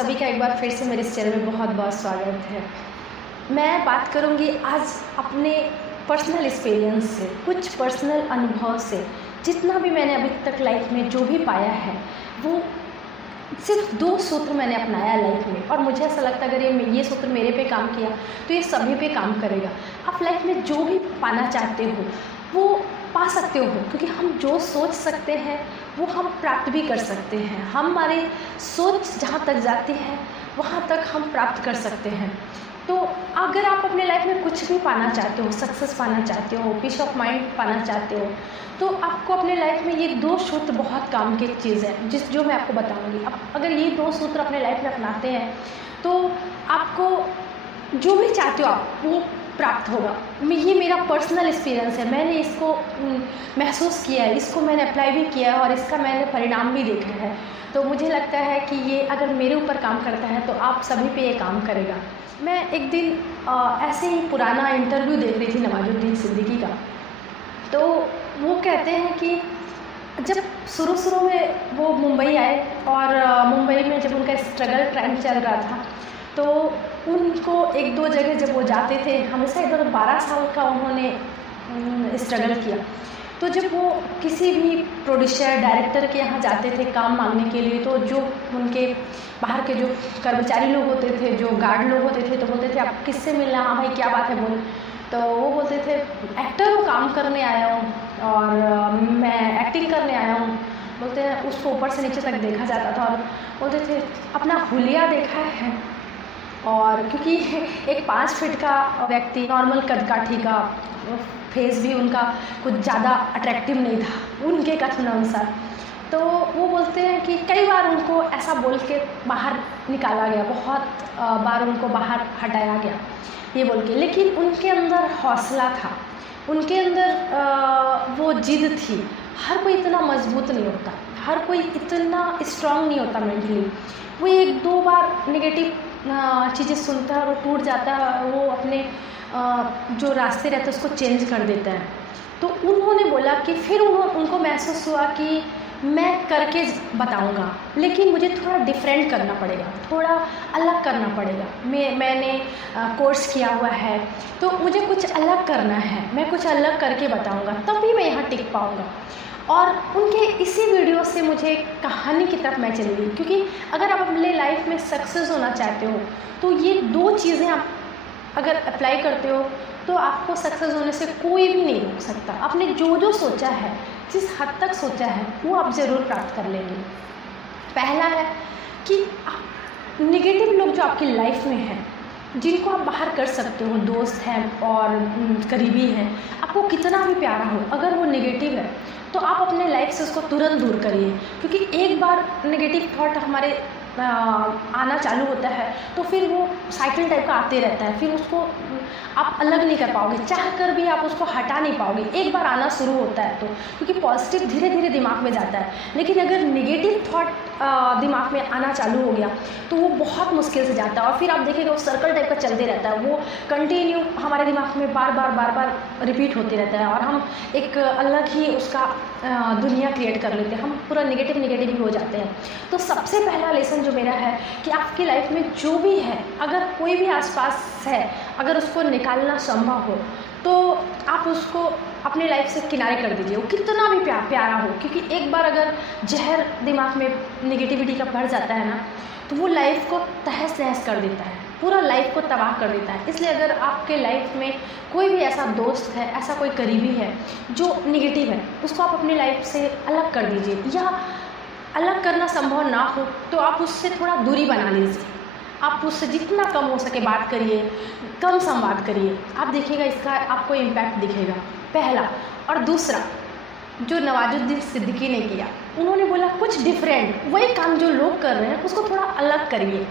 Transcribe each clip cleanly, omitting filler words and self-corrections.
सभी का एक बार फिर से मेरे इस चैनल में बहुत बहुत स्वागत है। मैं बात करूंगी आज अपने पर्सनल एक्सपीरियंस से, कुछ पर्सनल अनुभव से। जितना भी मैंने अभी तक लाइफ में जो भी पाया है वो सिर्फ 2 सूत्र मैंने अपनाया लाइफ में, और मुझे ऐसा लगता है अगर ये सूत्र मेरे पे काम किया तो ये सभी पे काम करेगा। आप लाइफ में जो भी पाना चाहते हो वो पा सकते हो, क्योंकि हम जो सोच सकते हैं वो हम प्राप्त भी कर सकते हैं। हमारी सोच जहाँ तक जाती है वहाँ तक हम प्राप्त कर सकते हैं। तो अगर आप अपने लाइफ में कुछ भी पाना चाहते हो, सक्सेस पाना चाहते हो, पीस ऑफ माइंड पाना चाहते हो, तो आपको अपने लाइफ में ये 2 सूत्र बहुत काम की चीज़ है जो मैं आपको बताऊंगी। अब अगर ये 2 सूत्र अपने लाइफ में अपनाते हैं तो आपको जो भी चाहते हो आप वो प्राप्त होगा। ये मेरा पर्सनल एक्सपीरियंस है, मैंने इसको महसूस किया है, इसको मैंने अप्लाई भी किया है और इसका मैंने परिणाम भी देखा है। तो मुझे लगता है कि ये अगर मेरे ऊपर काम करता है तो आप सभी पे ये काम करेगा। मैं एक दिन ऐसे ही पुराना इंटरव्यू देख रही थी नवाजुद्दीन सिद्दीकी का। तो वो कहते हैं कि जब शुरू में वो मुंबई आए और मुंबई में जब उनका स्ट्रगल टाइम चल रहा था तो उनको 1-2 जगह जब वो जाते थे, हमेशा इधर 12 साल का उन्होंने स्ट्रगल किया। तो जब वो किसी भी प्रोड्यूसर डायरेक्टर के यहाँ जाते थे काम मांगने के लिए, तो जो उनके बाहर के जो कर्मचारी लोग होते थे, जो गार्ड लोग होते थे, तो बोलते थे आप किससे मिलना, हाँ भाई क्या बात है बोल। तो वो बोलते थे एक्टर को काम करने आया हूँ और मैं एक्टिंग करने आया हूँ। बोलते हैं उसको ऊपर से नीचे तक देखा जाता था और बोलते थे अपना हुलिया देखा है। और क्योंकि एक 5 फीट का व्यक्ति, नॉर्मल कदकाठी का, फेस भी उनका कुछ ज़्यादा अट्रैक्टिव नहीं था उनके कथन अनुसार। तो वो बोलते हैं कि कई बार उनको ऐसा बोल के बाहर निकाला गया, बहुत बार उनको बाहर हटाया गया ये बोल के, लेकिन उनके अंदर हौसला था, उनके अंदर वो जिद थी। हर कोई इतना मजबूत नहीं होता, हर कोई इतना स्ट्रांग नहीं होता मेंटली। वो 1-2 बार नेगेटिव चीज़ें सुनता है और वो टूट जाता है, वो अपने जो रास्ते रहते हैं उसको चेंज कर देता है। तो उन्होंने बोला कि फिर उनको महसूस हुआ कि मैं करके बताऊंगा, लेकिन मुझे थोड़ा डिफरेंट करना पड़ेगा, थोड़ा अलग करना पड़ेगा। मैंने कोर्स किया हुआ है तो मुझे कुछ अलग करना है, मैं कुछ अलग करके बताऊंगा, तभी मैं यहाँ टिक पाऊंगा। और उनके इसी वीडियो से मुझे कहानी की तरफ मैं चली गई, क्योंकि अगर आप अपने लाइफ में सक्सेस होना चाहते हो तो ये 2 चीज़ें आप अगर अप्लाई करते हो तो आपको सक्सेस होने से कोई भी नहीं रोक सकता। आपने जो सोचा है, जिस हद तक सोचा है वो आप ज़रूर प्राप्त कर लेंगे। पहला है कि नेगेटिव लोग जो आपकी लाइफ में हैं, जिनको आप बाहर कर सकते हो, दोस्त हैं और करीबी हैं, आपको कितना भी प्यारा हो, अगर वो नेगेटिव है तो आप अपने लाइफ से उसको तुरंत दूर करिए। क्योंकि एक बार नेगेटिव थॉट हमारे आना चालू होता है तो फिर वो साइकिल टाइप का आते रहता है, फिर उसको आप अलग नहीं कर पाओगे, चाह कर भी आप उसको हटा नहीं पाओगे। एक बार आना शुरू होता है तो, क्योंकि पॉजिटिव धीरे धीरे दिमाग में जाता है, लेकिन अगर नेगेटिव थॉट दिमाग में आना चालू हो गया तो वो बहुत मुश्किल से जाता है और फिर आप देखिएगा वो सर्कल टाइप का चलते रहता है, वो कंटिन्यू हमारे दिमाग में बार बार रिपीट होते रहता है और हम एक अलग ही उसका दुनिया क्रिएट कर लेते हैं, हम पूरा नेगेटिव ही हो जाते हैं। तो सबसे पहला लेसन जो मेरा है कि आपकी लाइफ में जो भी है, अगर कोई भी आसपास है, अगर उसको निकालना संभव हो तो आप उसको अपने लाइफ से किनारे कर दीजिए, वो कितना भी प्यारा हो। क्योंकि एक बार अगर जहर दिमाग में नेगेटिविटी का भर जाता है ना तो वो लाइफ को तहस नहस कर देता है, पूरा लाइफ को तबाह कर देता है। इसलिए अगर आपके लाइफ में कोई भी ऐसा दोस्त है, ऐसा कोई करीबी है जो नेगेटिव है, उसको आप अपनी लाइफ से अलग कर दीजिए, या अलग करना संभव ना हो तो आप उससे थोड़ा दूरी बना लीजिए। आप उससे जितना कम हो सके बात करिए, कम संवाद करिए, आप देखिएगा इसका आपको इम्पैक्ट दिखेगा, पहला। और दूसरा जो नवाजुद्दीन सिद्दीकी ने किया, उन्होंने बोला कुछ डिफरेंट, वही काम जो लोग कर रहे हैं उसको थोड़ा अलग करिए।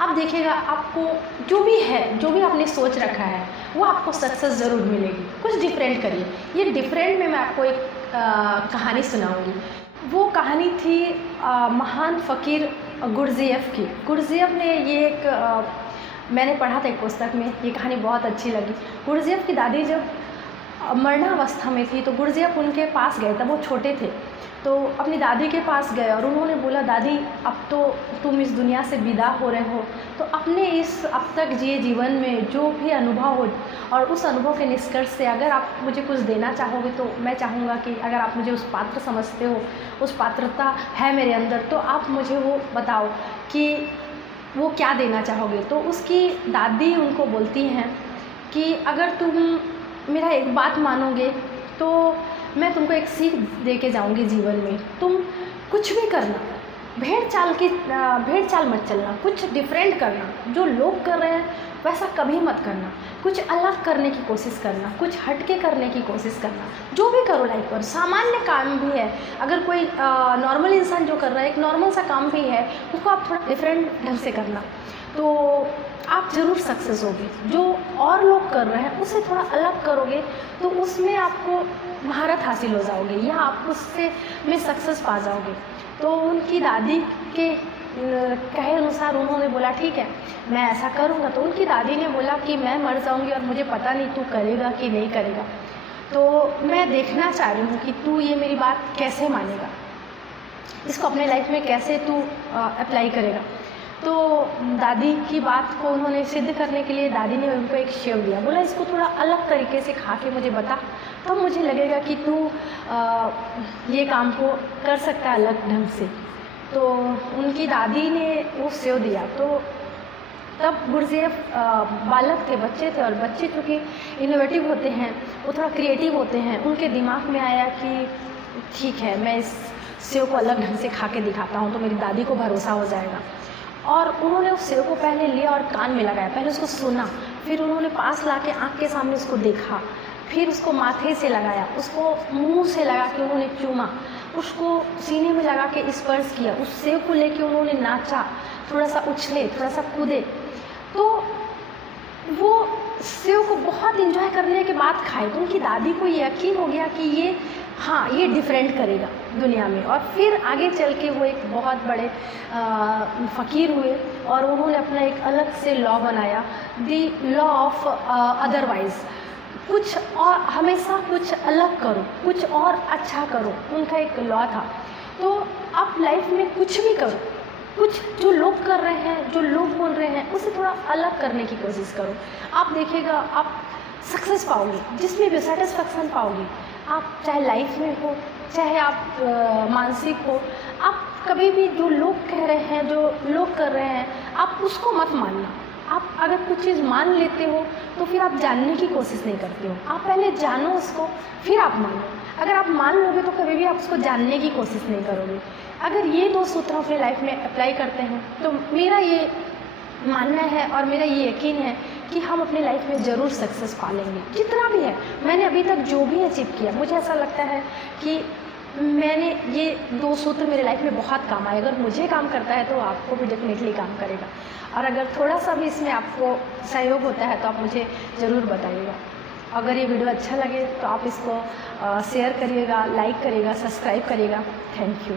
आप देखिएगा आपको जो भी है, जो भी आपने सोच रखा है वो आपको सक्सेस ज़रूर मिलेगी। कुछ डिफरेंट करिए। ये डिफरेंट में मैं आपको एक कहानी सुनाऊंगी। वो कहानी थी महान फ़कीर गुरज़ियफ़ की। गुरज़ियफ़ ने ये एक मैंने पढ़ा था एक पुस्तक में, ये कहानी बहुत अच्छी लगी। गुरज़ियफ़ की दादी जब मरणावस्था में थी, तो गुरजियप उनके पास गए, तब वो छोटे थे, तो अपनी दादी के पास गए और उन्होंने बोला, दादी अब तो तुम इस दुनिया से विदा हो रहे हो, तो अपने इस अब तक जिए जीवन में जो भी अनुभव हो और उस अनुभव के निष्कर्ष से अगर आप मुझे कुछ देना चाहोगे, तो मैं चाहूँगा कि अगर आप मुझे उस पात्र समझते हो, उस पात्रता है मेरे अंदर, तो आप मुझे वो बताओ कि वो क्या देना चाहोगे। तो उसकी दादी उनको बोलती हैं कि अगर तुम मेरा एक बात मानोगे तो मैं तुमको एक सीख दे के जाऊँगी जीवन में, तुम कुछ भी करना, भेड़ चाल मत चलना, कुछ डिफरेंट करना, जो लोग कर रहे हैं वैसा कभी मत करना, कुछ अलग करने की कोशिश करना, कुछ हटके करने की कोशिश करना, जो भी करो लाइफ पर। सामान्य काम भी है, अगर कोई नॉर्मल इंसान जो कर रहा है, एक नॉर्मल सा काम भी है, उसको आप थोड़ा डिफरेंट ढंग से करना, तो आप ज़रूर सक्सेस होगे। जो और लोग कर रहे हैं उससे थोड़ा अलग करोगे तो उसमें आपको महारत हासिल हो जाओगे या आप उससे में सक्सेस पा जाओगे। तो उनकी दादी के कहे अनुसार उन्होंने बोला, ठीक है मैं ऐसा करूँगा। तो उनकी दादी ने बोला कि मैं मर जाऊँगी और मुझे पता नहीं तू करेगा कि नहीं करेगा, तो मैं देखना चाह रही हूँ कि तू ये मेरी बात कैसे मानेगा, इसको अपने लाइफ में कैसे तू अप्लाई करेगा। तो दादी की बात को उन्होंने सिद्ध करने के लिए दादी ने उनको एक सेव दिया, बोला इसको थोड़ा अलग तरीके से खा के मुझे बता, तो मुझे लगेगा कि तू ये काम को कर सकता है अलग ढंग से। तो उनकी दादी ने वो सेव दिया। तो तब गुरजियप बालक थे, बच्चे थे, और बच्चे चूँकि इनोवेटिव होते हैं, वो थोड़ा क्रिएटिव होते हैं, उनके दिमाग में आया कि ठीक है मैं इस सेव को अलग ढंग से खा के दिखाता हूँ तो मेरी दादी को भरोसा हो जाएगा। और उन्होंने उस सेव को पहले लिया और कान में लगाया, पहले उसको सुना, फिर उन्होंने पास ला के आँख के सामने उसको देखा, फिर उसको माथे से लगाया, उसको मुंह से लगा के उन्होंने चूमा, उसको सीने में लगा के स्पर्श किया, उस सेव को लेके उन्होंने नाचा, थोड़ा सा उछले, थोड़ा सा कूदे। तो वो सेव को बहुत इंजॉय करने के बाद खाए, तो उनकी दादी को यकीन हो गया कि ये हाँ ये डिफरेंट करेगा दुनिया में। और फिर आगे चल के वो एक बहुत बड़े फ़कीर हुए और उन्होंने अपना एक अलग से लॉ बनाया, द लॉ ऑफ अदरवाइज़, कुछ और हमेशा कुछ अलग करो, कुछ और अच्छा करो, उनका एक लॉ था। तो आप लाइफ में कुछ भी करो, कुछ जो लोग कर रहे हैं, जो लोग बोल रहे हैं, उसे थोड़ा अलग करने की कोशिश करो, आप देखिएगा आप सक्सेस पाओगे, जिसमें भी सेटिस्फेक्शन पाओगे। आप चाहे लाइफ में हो, चाहे आप मानसिक हो, आप कभी भी जो लोग कह रहे हैं, जो लोग कर रहे हैं, आप उसको मत मानना। आप अगर कुछ चीज़ मान लेते हो तो फिर आप जानने की कोशिश नहीं करते हो, आप पहले जानो उसको फिर आप मानो। अगर आप मान लोगे तो कभी भी आप उसको जानने की कोशिश नहीं करोगे। अगर ये दो सूत्र अपने लाइफ में अप्लाई करते हैं तो मेरा ये मानना है और मेरा ये यकीन है कि हम अपनी लाइफ में ज़रूर सक्सेस पा लेंगे, जितना भी है। मैंने अभी तक जो भी अचीव किया, मुझे ऐसा लगता है कि मैंने ये दो सूत्र मेरे लाइफ में बहुत काम आए। अगर मुझे काम करता है तो आपको भी डेफिनेटली काम करेगा, और अगर थोड़ा सा भी इसमें आपको सहयोग होता है तो आप मुझे ज़रूर बताइएगा। अगर ये वीडियो अच्छा लगे तो आप इसको शेयर करिएगा, लाइक करिएगा, सब्सक्राइब करिएगा। Thank you.